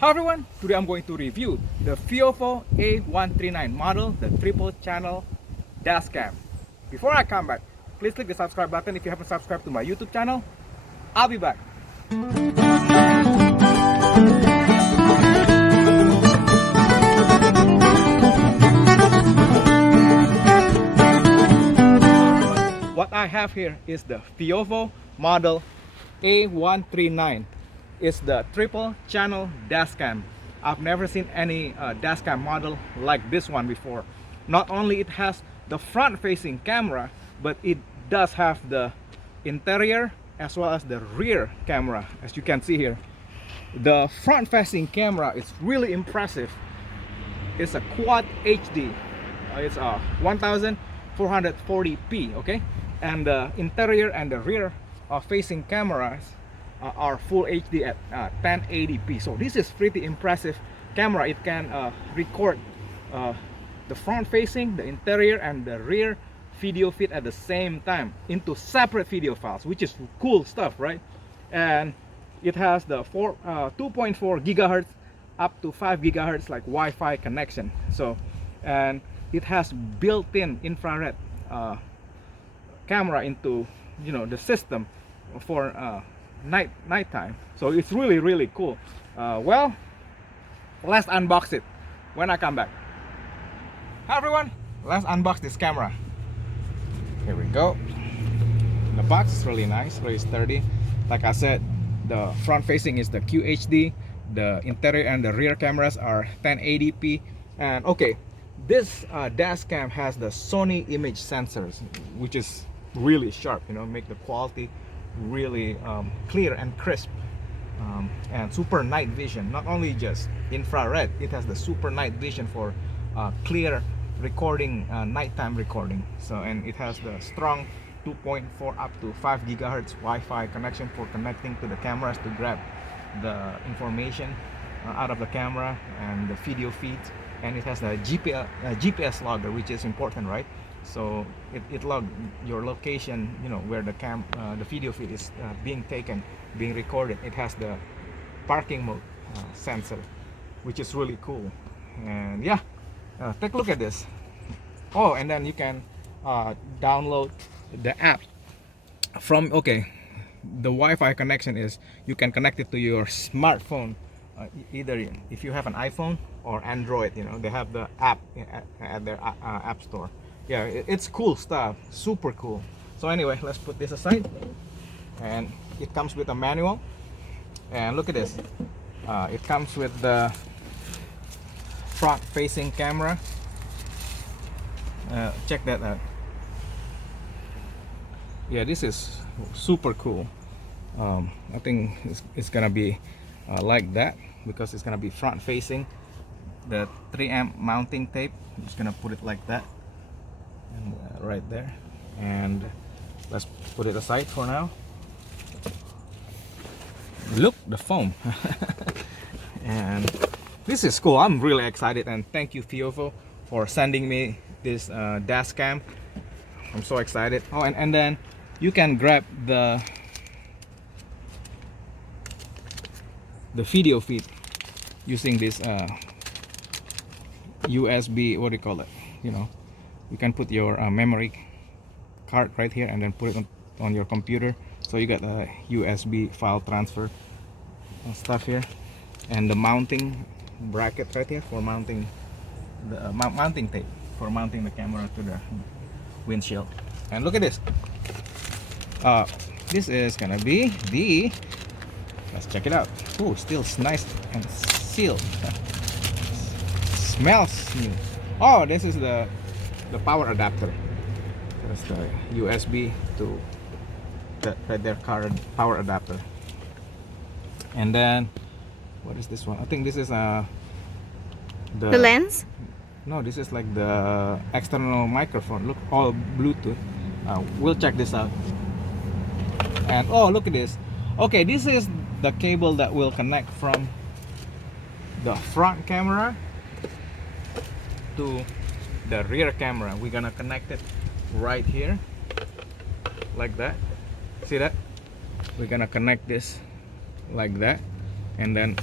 Hi everyone, today I'm going to review the VIOFO A139 model, the triple channel dash cam. Before I come back, please click the subscribe button if you haven't subscribed to my YouTube channel. I'll be back. What I have here is the VIOFO model A139. It's the triple channel dash cam. I've never seen any dash cam model like this one before. Not only it has the front facing camera, but it does have the interior as well as the rear camera, as you can see here. The front facing camera is really impressive. It's a quad HD. It's a 1440p, okay? And the interior and the rear facing cameras are full HD at 1080p. So this is pretty impressive camera. It can record the front facing, the interior and the rear video feed at the same time into separate video files, which is cool stuff, right? And it has the 2.4 gigahertz up to 5 gigahertz like Wi-Fi connection. So, and it has built-in infrared camera into, you know, the system for nighttime. So it's really cool. Well, let's unbox it when I come back. Hi everyone, let's unbox this camera. Here we go. The box is really nice, really sturdy. Like I said, the front facing is the QHD, the interior and the rear cameras are 1080p. And okay, this dash cam has the Sony image sensors, which is really sharp, you know, make the quality really clear and crisp, and super night vision. Not only just infrared, it has the super night vision for clear recording, nighttime recording. So, and it has the strong 2.4 up to 5 gigahertz Wi-Fi connection for connecting to the cameras to grab the information out of the camera and the video feeds. And it has the GPS logger, which is important, right? So it logs your location, you know, where the video feed is being taken, being recorded. It has the parking mode sensor, which is really cool. And yeah, take a look at this. Oh, and then you can download the app from, okay, the Wi-Fi connection is you can connect it to your smartphone, either if you have an iPhone or Android. You know, they have the app at their app store. Yeah, it's cool stuff, super cool. So anyway, let's put this aside. And it comes with a manual. And look at this. It comes with the front facing camera. Check that out. Yeah, this is super cool. I think it's gonna be like that because it's gonna be front facing. The 3M mounting tape, I'm just gonna put it like that. And right there, and let's put it aside for now. Look, the foam. And this is cool. I'm really excited, and thank you VIOFO for sending me this dash cam. I'm so excited. Oh, and then you can grab the video feed using this USB, what do you call it, you know. You can put your memory card right here and then put it on your computer. So you got a USB file transfer and stuff here, and the mounting bracket right here for mounting the mounting tape for mounting the camera to the windshield. And look at this. This is gonna be the, let's check it out. Oh, still nice and sealed. Smells new. Oh, this is the power adapter. That's the USB to right there, power adapter. And then what is this one? I think this is the lens. No, this is like the external microphone. Look, all Bluetooth. We'll check this out. And oh, look at this. Okay, this is the cable that will connect from the front camera to the rear camera. We're gonna connect it right here like that. See that? We're gonna connect this like that, and then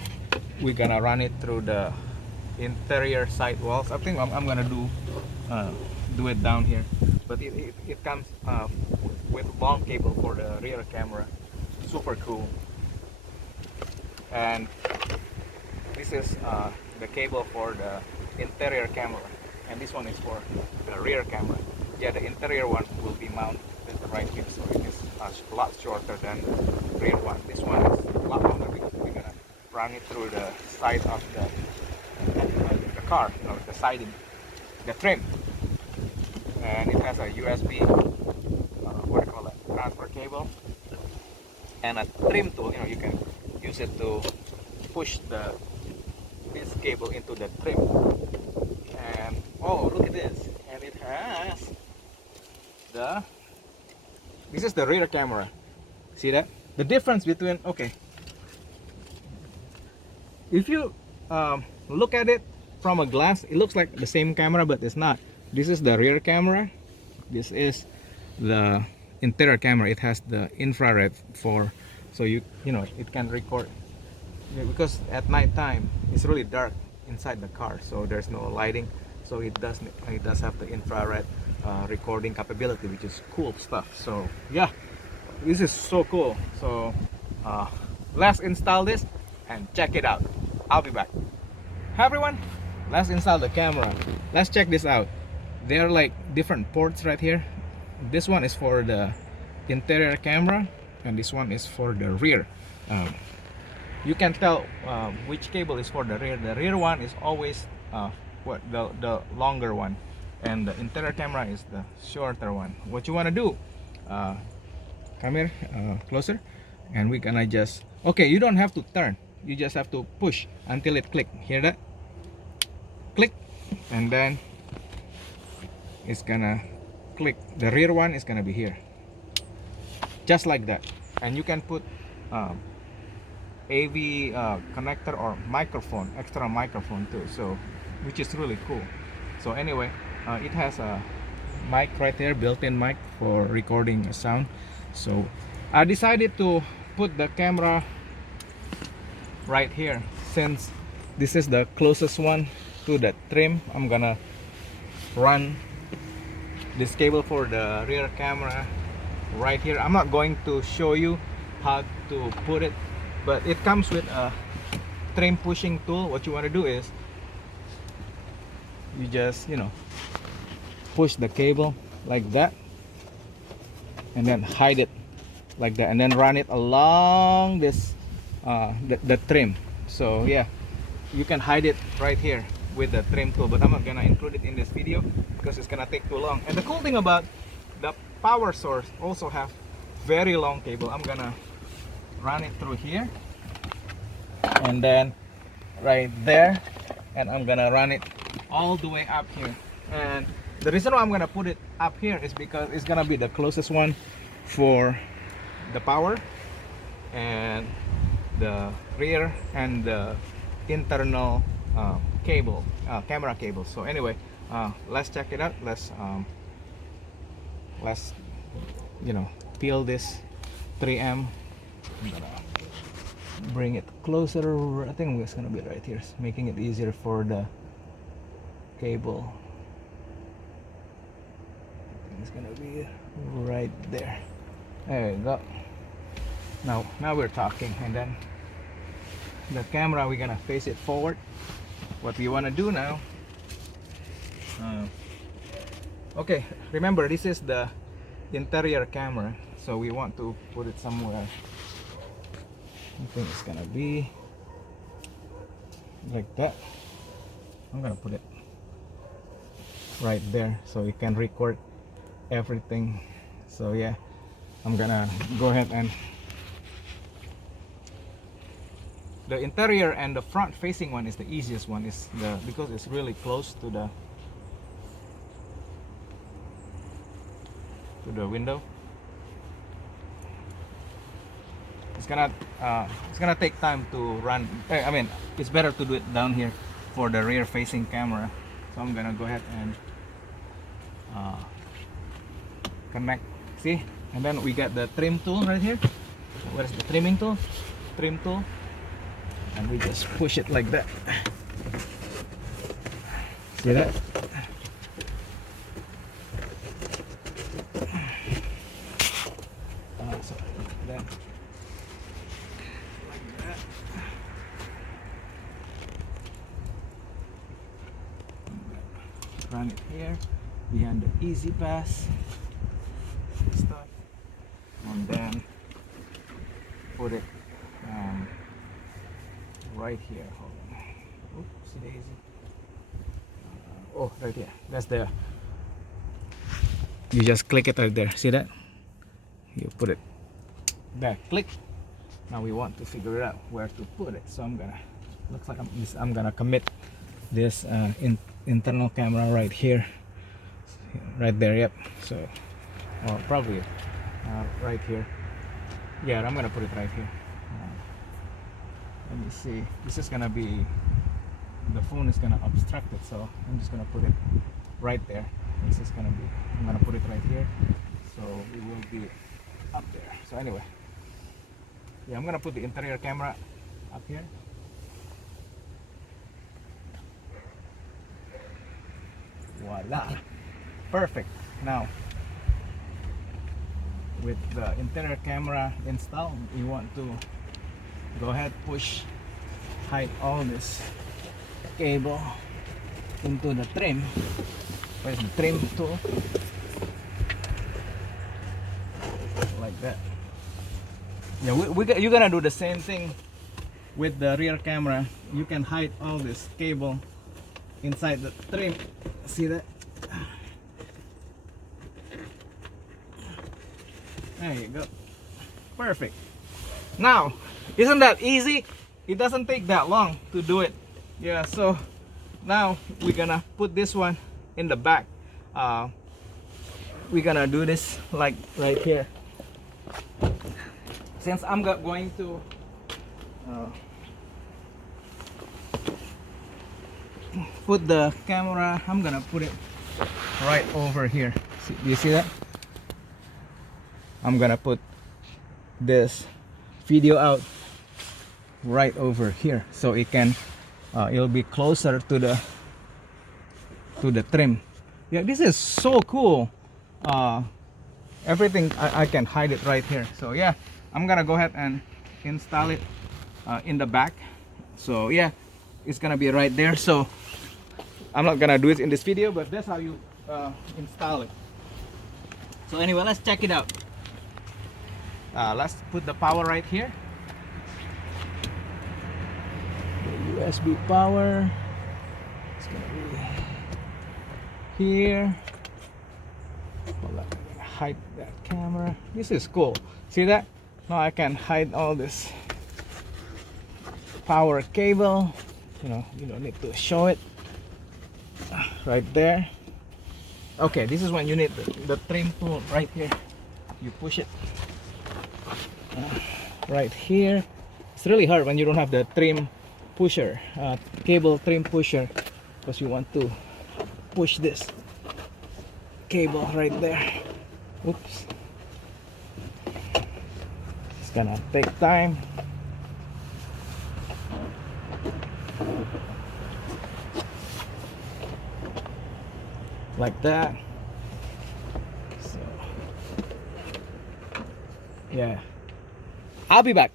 we're gonna run it through the interior side walls. I think I'm gonna do it down here, but it comes with long cable for the rear camera. Super cool. And this is the cable for the interior camera, and this one is for the rear camera. Yeah, the interior one will be mounted right here, so it is a lot shorter than the rear one. This one is a lot longer because we're gonna run it through the side of the car, you know, the siding, the trim, and it has a USB, what do you call it, transfer cable, and a trim tool. You know, you can use it to push this cable into the trim. And oh, look at this, and it has this is the rear camera. See that? The difference between, okay, if you look at it from a glass, it looks like the same camera, but it's not. This is the rear camera. This is the interior camera. It has the infrared for, so you know, it can record, because at night time it's really dark inside the car, so there's no lighting, so it does have the infrared recording capability, which is cool stuff. So yeah, this is so cool. So let's install this and check it out. I'll be back. Hi everyone, let's install the camera. Let's check this out. There are like different ports right here. This one is for the interior camera, and this one is for the rear. You can tell which cable is for the rear. The rear one is always the longer one, and the interior camera is the shorter one. What you want to do, come here closer, and we're gonna just, okay, you don't have to turn, you just have to push until it click. Hear that? Click, and then it's gonna click. The rear one is gonna be here, just like that. And you can put AV connector or microphone, extra microphone too, so which is really cool. So anyway, it has a mic right there, built-in mic for recording a sound. So I decided to put the camera right here, since this is the closest one to the trim. I'm gonna run this cable for the rear camera right here. I'm not going to show you how to put it, but it comes with a trim pushing tool. What you want to do is you just, you know, push the cable like that, and then hide it like that, and then run it along this the trim. So yeah, you can hide it right here with the trim tool, but I'm not gonna include it in this video because it's gonna take too long. And the cool thing about the power source also have very long cable. I'm gonna run it through here, and then right there, and I'm gonna run it all the way up here. And the reason why I'm gonna put it up here is because it's gonna be the closest one for the power and the rear and the internal cable, camera cable. So anyway, let's check it out. Let's you know, peel this 3M. I'm gonna bring it closer. I think it's gonna be right here, making it easier for the cable. I think it's gonna be right there. There you go. Now we're talking. And then the camera, we're gonna face it forward. What we want to do now, okay, remember this is the interior camera, so we want to put it somewhere. I think it's gonna be like that. I'm gonna put it right there so you can record everything. So yeah, I'm gonna go ahead, and the interior and the front facing one is the easiest one, is because it's really close to the window. It's gonna take time to run. I mean, it's better to do it down here for the rear facing camera. So I'm gonna go ahead and connect. See, and then we got the trim tool right here. Where's the trimming tool? Trim tool. and we just push it like that. See that? Sorry, like that. Run it here behind the easy pass stuff, and then put it right here. Hold on. Oopsie daisy. Oh, right here. That's there. You just click it right there. See that? You put it there. Click. Now we want to figure out where to put it. So I'm gonna. Looks like I'm gonna commit this internal camera right here, right there. Yep. So, or probably right here. Yeah, I'm gonna put it right here. Let me see. This is gonna be, the phone is gonna obstruct it, so I'm just gonna put it right there. This is gonna be, I'm gonna put it right here, so it will be up there. So anyway, yeah, I'm gonna put the interior camera up here. Voila, perfect. Now with the interior camera installed, you want to go ahead, push, hide all this cable into the trim. Where's the trim tool? Like that. Yeah, you're gonna do the same thing with the rear camera. You can hide all this cable inside the trim. See that? There you go. Perfect. Now, isn't that easy? It doesn't take that long to do it. Yeah, so now we're gonna put this one in the back. We're gonna do this like right here. Since I'm going to put the camera, I'm gonna put it right over here. Do you see that? I'm gonna put this video out right over here, so it can it'll be closer to the trim. Yeah, this is so cool. Everything I can hide it right here. So yeah, I'm gonna go ahead and install it in the back. So yeah, it's gonna be right there. So I'm not gonna do it in this video, but that's how you install it. So anyway, let's check it out. Let's put the power right here. The USB power. It's gonna be here. Hold on, I'm gonna hide that camera. This is cool. See that? Now I can hide all this power cable. You don't need to show it. Right there. Okay, this is when you need the trim tool right here. You push it right here. It's really hard when you don't have the trim pusher, cable trim pusher, because you want to push this cable right there. Oops. It's gonna take time. Like that. So yeah, I'll be back.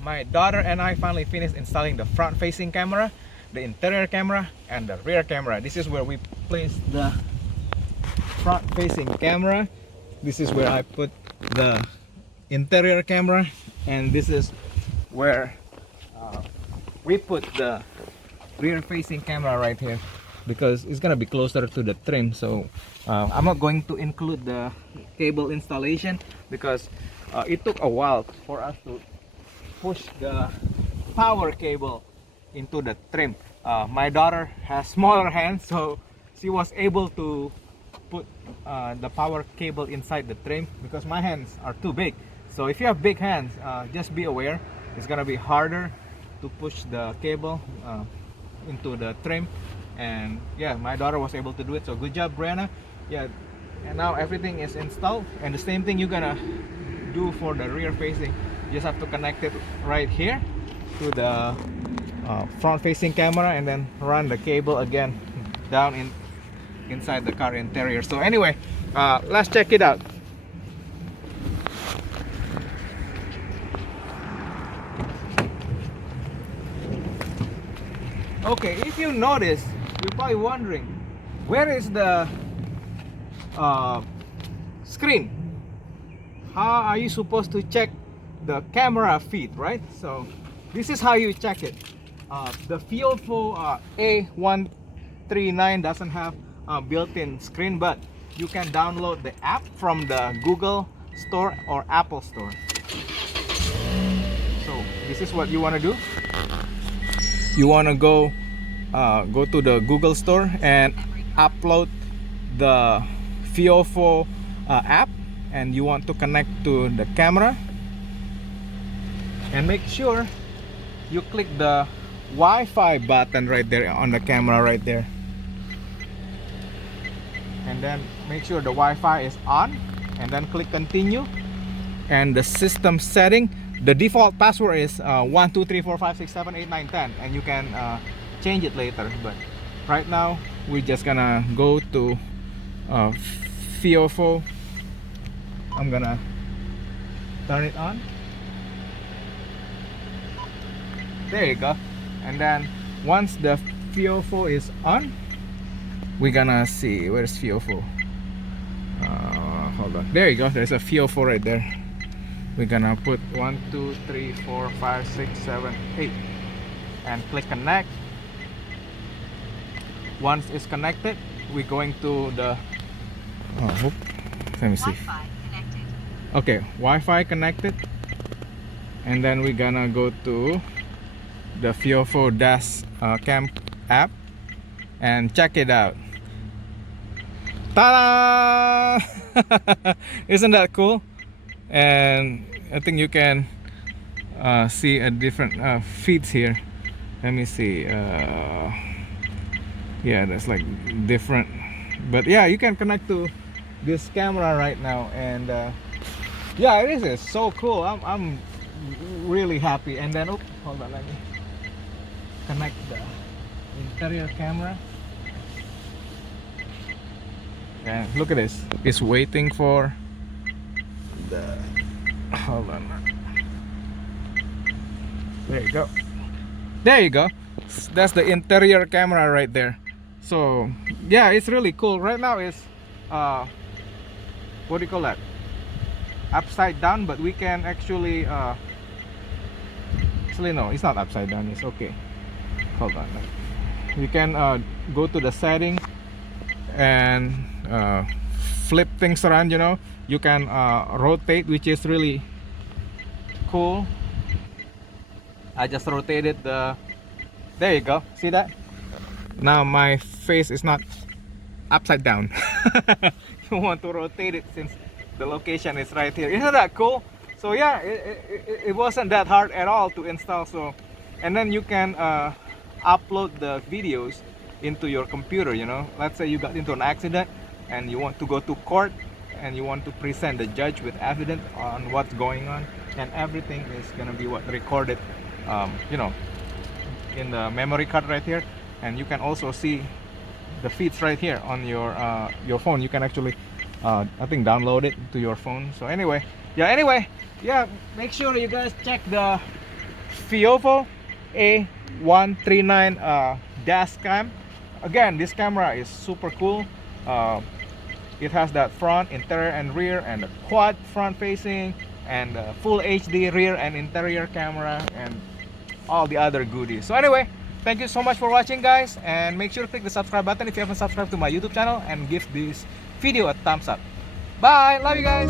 My daughter and I finally finished installing the front facing camera, the interior camera, and the rear camera. This is where we place the front facing camera. This is where I put the interior camera, and this is where we put the rear facing camera right here, because it's gonna be closer to the trim. So I'm not going to include the cable installation because it took a while for us to push the power cable into the trim. My daughter has smaller hands, so she was able to put the power cable inside the trim, because my hands are too big. So if you have big hands, just be aware, it's gonna be harder to push the cable into the trim. And yeah, my daughter was able to do it, so good job, Brianna. Yeah, and now everything is installed, and the same thing you're gonna do for the rear facing. You just have to connect it right here, to the front-facing camera and then run the cable again down inside the car interior. So anyway, let's check it out. Okay, if you notice, you're probably wondering, where is the screen? How are you supposed to check the camera feed, right? So this is how you check it. The VIOFO A139 doesn't have a built-in screen, but you can download the app from the Google Store or Apple Store. So this is what you want to do. You want to go to the Google Store and upload the VIOFO app, and you want to connect to the camera, and make sure you click the Wi-Fi button right there on the camera right there, and then make sure the Wi-Fi is on, and then click continue. And the system setting, the default password is 1 2 3 4 5 6 7 8 9 10, and you can change it later, but right now we're just gonna go to VIOFO. I'm gonna turn it on. There you go. And then once the VIOFO is on, we're gonna see where's VIOFO. Hold on, there you go. There's a VIOFO right there. We're gonna put 1 2 3 4 5 6 7 8 and click connect. Once it's connected, we're going to the let me see. Okay, Wi-Fi connected, and then we're gonna go to the VIOFO dash cam app and check it out. Ta-da! Isn't that cool? And I think you can see a different feeds here. Let me see. Yeah, that's like different, but yeah, you can connect to this camera right now, and yeah, it is so cool. I'm really happy. And then hold on, let me connect the interior camera. And look at this, it's waiting for the, hold on, there you go, there you go. That's the interior camera right there. So yeah, it's really cool. Right now it's what do you call that, upside down, but we can actually actually no, it's not upside down, it's okay. Hold on, you can go to the setting and flip things around, you know. You can rotate, which is really cool. I just rotated the, there you go, see that? Now my face is not upside down. You want to rotate it since the location is right here. Isn't that cool? So yeah, it wasn't that hard at all to install. So, and then you can upload the videos into your computer, you know. Let's say you got into an accident and you want to go to court and you want to present the judge with evidence on what's going on, and everything is gonna be recorded, you know, in the memory card right here. And you can also see the feeds right here on your phone. You can actually I think download it to your phone. So anyway, yeah, make sure you guys check the VIOFO A139 dash cam. Again, this camera is super cool. It has that front, interior and rear, and the quad front facing, and full HD rear and interior camera, and all the other goodies. So anyway, thank you so much for watching, guys, and make sure to click the subscribe button if you haven't subscribed to my YouTube channel, and give this video a thumbs up. Bye, love you guys.